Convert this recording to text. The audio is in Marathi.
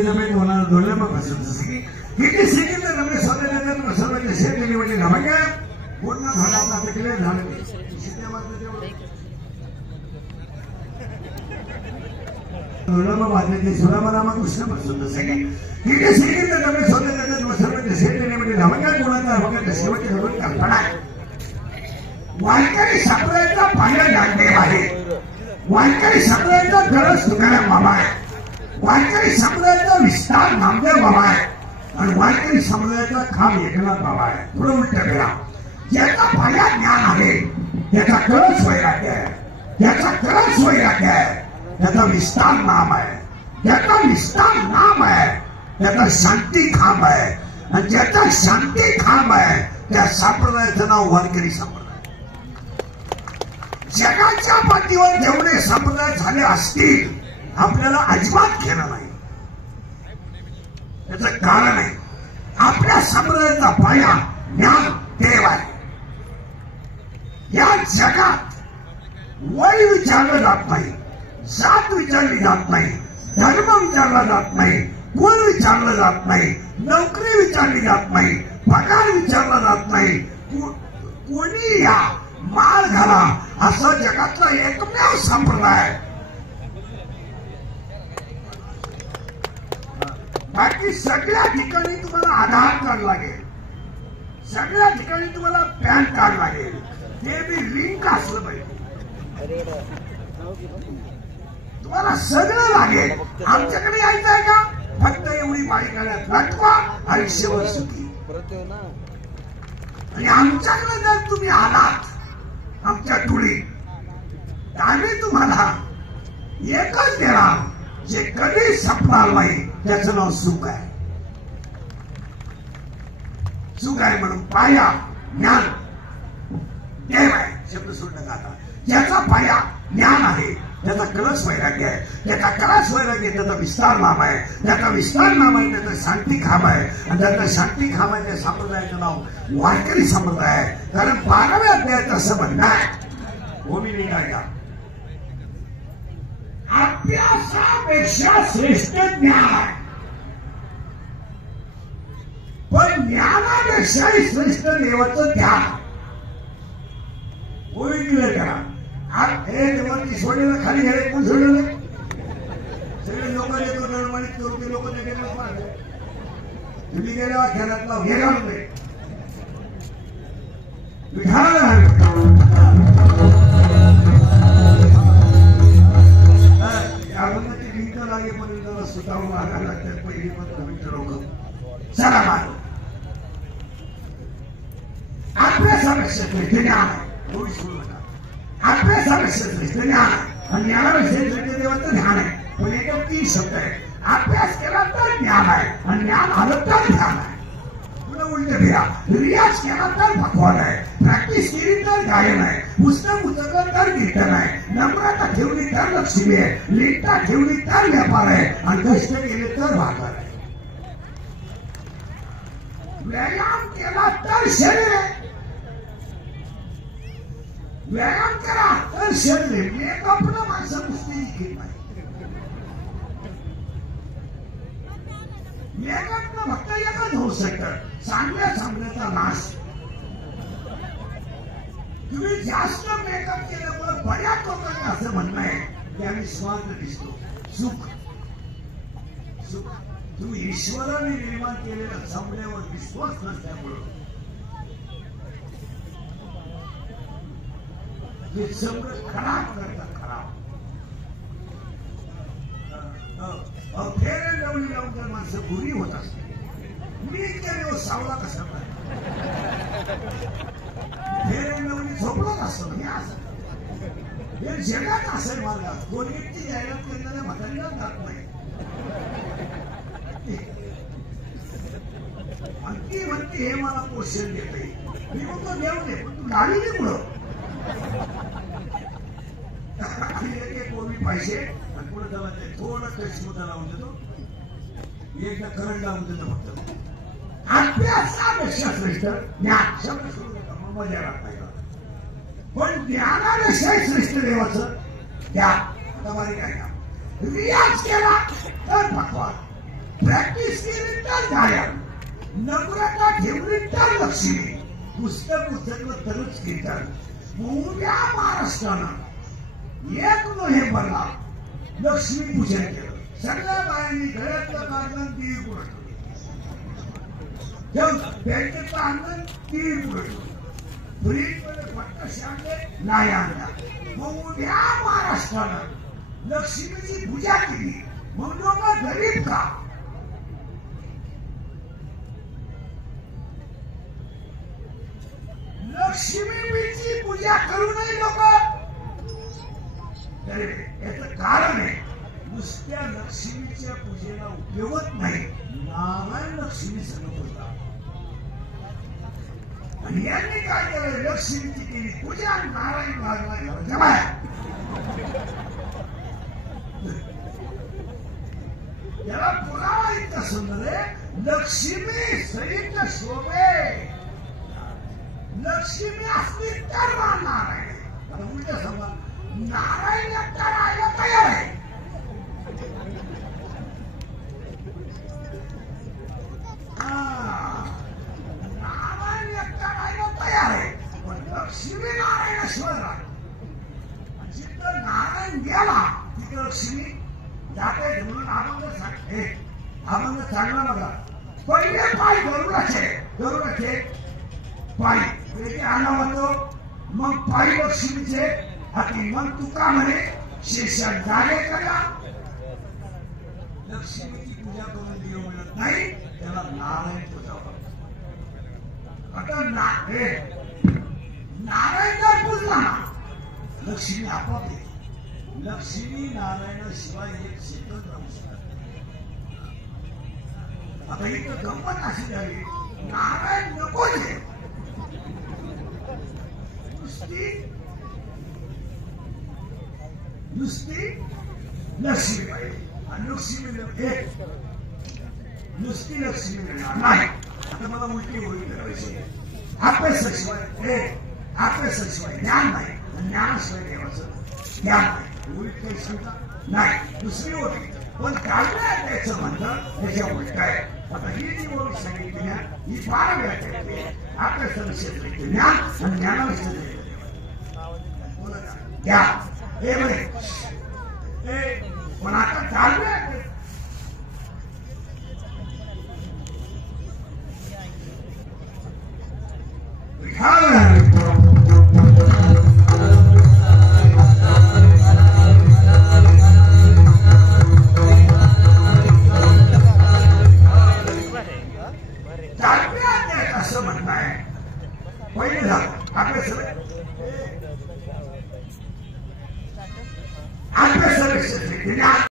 जमीन होणार धोरणे मग किती सेकंद नव्हे स्वतः सर्वांचे शेत निवडले नव्हे पूर्ण झाडाचा पिकले झाले बातमीचे सुरामरामकृष्ण प्रसन्न सगळे किती सेकंद नव्हे स्वतः सर्वांचे शेत निवडले नव्हे कोणाचा अवघात शेवटी घडून कल्पना वारकरी संप्रदायाचा पाया नागदेव आहे वारकरी संप्रदायाचा गरज तुकाराम बाबा आहे वारकरी संप्रदायाचा विस्तार नामदेव बाबा आहे आणि वारकरी संप्रदायाचा खाम एकनाथ बाबा आहे थोडं उलट वेळा ज्याचा पाया ज्ञान आहे त्याचा कळस वैराग्य आहे त्याचा कळस वैराग्य आहे त्याचा विस्तार नाम आहे त्याचा विस्तार नाम आहे त्याचा शांती खांब आहे आणि ज्याचा शांती खांब आहे त्या संप्रदायाचं नाव वारकरी संप्रदाय जगाच्या पाठीवर जेवढे संप्रदाय झाले असतील आपल्याला अजिबात घेणं नाही त्याचं कारण आहे आपल्या संप्रदायाचा पाया ज्ञान देव आहे या जगात वय विचारलं जात नाही जात विचारली जात नाही धर्म विचारला जात नाही कुल विचारलं जात नाही नोकरी विचारली जात नाही पगार विचारला जात नाही कोणी या माळ घाला असं जगातला एकमेव संप्रदाय बाकी सगळ्या ठिकाणी तुम्हाला आधार कार्ड लागेल सगळ्या ठिकाणी तुम्हाला पॅन कार्ड लागेल ते बी लिंक असलं पाहिजे तुम्हाला सगळं लागेल आमच्याकडे यायचं आहे का फक्त एवढी बाई करण्यात लटवा आयुष्यभर सुखी आणि आमच्याकडे जर तुम्ही आलात आमच्या टोळीत आम्ही तुम्हाला एकच देणार जे कधी संपणार नाही त्याचं नाव सुख आहे सुख आहे म्हणून पाया ज्ञान देव आहे शब्द सोडण्यात आला ज्याचा पाया ज्ञान आहे त्याचा कळस वैराग्य आहे त्याचा कळस वैराग्य त्याचा विस्तार नाम आहे त्याचा विस्तार नाम आहे त्याचा शांती खांब आहे आणि त्याचा शांती खांब आहे त्या संप्रदायाचं नाव वारकरी संप्रदाय आहे कारण 12व्या अध्यायात असं म्हणणं आहे भूमी निघायला अभ्यासापेक्षा श्रेष्ठ ज्ञान पण ज्ञानापेक्षाही श्रेष्ठ देवाचं ध्यान भूमी क्लिअर करा हे देवाची सोडलेलं खाली घ्यायला कोण सोडलेलं सगळे लोक येतो नळमणीत चोरते लोक गेले तुम्ही गेल्या खेळातला घेणार नाही अभंगाची भिंत लागेपर्यंत स्वतःहून मागायला लागतात पहिली पण लोक चला माग अभ्यासापेक्षा ज्ञान आहे सोडू नका अभ्यासापेक्षा श्रेष्ठ ज्ञान आणि ज्ञानापेक्षा श्रेष्ठ देवाचं ध्यान आहे पण एकदम 3 शब्द आहे अभ्यास केला तर ज्ञान आहे आणि ज्ञान आलं तर ध्यान आहे पुन्हा उलट फिरा रियाज केला तर भगवान आहे प्रॅक्टिस केली तर गायन आहे पुस्तक उचललं तर कीर्तन आहे नम्रता ठेवली तर लक्ष्मी आहे लीनता ठेवली तर व्यापार आहे आणि कष्ट केले तर भाकर आहे व्यायाम केला तर शरीर आहे व्यायाम करा तर शरीर मेकअपनं माणसं नुसती घेत नाही मेकअपनं फक्त एकच होऊ शकतं चांगल्या चांगल्याचा नाश तुम्ही जास्त मेकअप केल्यामुळे बऱ्याच लोकांना असं म्हणणं आहे की आम्ही स्वार्थ दिसतो सुख सुख तुम्ही ईश्वराने निर्माण केलेल्या जमल्यावर विश्वास नसल्यामुळं हे सगळं खराब करतात खराब फेर लावली लावून तर माणसं बुरी होत असते मी केले सावला कसा फेर लावली झोपडत असतो मी असं हे जगात असेल मार्ग कोणीची जाहिरात करणाऱ्या म्हातारीला जात नाही अंती म्हणती हे मला पोषण देते मी म्हणतो देव दे पण तू गाडी दे पुढं एक ओवी पाहिजे आणि पुढे त्याला ते थोडं कष्ट लावून देतो एकदा करंट लावून देतो फक्त अभ्यासापेक्षा श्रेष्ठ ज्ञान शब्द सोडून नका मजा राहत नाही पण ज्ञानापेक्षा श्रेष्ठ देवाचं ज्ञान आता बारीक आहे का रियाज केला तर भगवान प्रॅक्टिस केली तर गायन, नम्रता ठेवली तर लक्ष्मी, पुस्तक उचललं तरच कीर्तन. उद्या महाराष्ट्रानं 1 नोव्हेंबरला लक्ष्मी पूजन केलं. सगळ्या बायांनी घरातलं काढलं ती पुढे बँकेतलं आणलं ती पुढे फ्रीज मध्ये पट्ट आणले नाही आणला. मग उद्या महाराष्ट्रानं लक्ष्मीची पूजा केली. मग लोक गरीब का? लक्ष्मीची पूजा करू नये लोक. याचं कारण आहे नुसत्या लक्ष्मीच्या पूजेला उपयोगच नाही, नारायण लक्ष्मी सगळं बोलतात. आणि यांनी काय केलं? लक्ष्मीची केली पूजा आणि नारायण लागला जमाय. याला पुरावा इतका सुंदर आहे. लक्ष्मी सहित शोभे, लक्ष्मी असली तर नारायण. उलट समजा नारायण एकटा राहायला तयार आहे. नारायण एकटा राहायला तयार आहे, पण लक्ष्मी नारायणाशिवाय राहते. जिथं नारायण गेला तिथे लक्ष्मी जाते. म्हणून अभंग चांगला बघा. पहिले पाय गरुडाचे पायी वेगळे आला होतो. मग पायी लक्ष्मीचे हाती. मग तुका म्हणे शेषा जागे करा. लक्ष्मीची पूजा करून देव मिळत नाही, त्याला नारायण पूजा. आता नारायण जर पूजला ना लक्ष्मी आपोआप येते. लक्ष्मी नारायणाशिवाय एक सेकंद राहू शकत. आता इथं गंमत अशी झाली, नारायण नकोच आहे, नुसती लक्ष्मी पाहिजे. आणि लक्ष्मी नुसती लक्ष्मी मिळणार नाही. आता मला उलटी होईल करायची. अभ्यासाशिवाय ज्ञान नाही, ज्ञानाशिवाय देवाचं ज्ञान नाही. उलट काही सुद्धा नाही. दुसरी ओळी पण काय त्याचं म्हणतं त्याच्या उलट आहे. आता ही जी ओळख सांगितली ना ही फार व्याख्या. अभ्यासाविषयी ज्ञान आणि ज्ञानाविषयी ज्ञान हे म्हणे. पण आता चालू आहे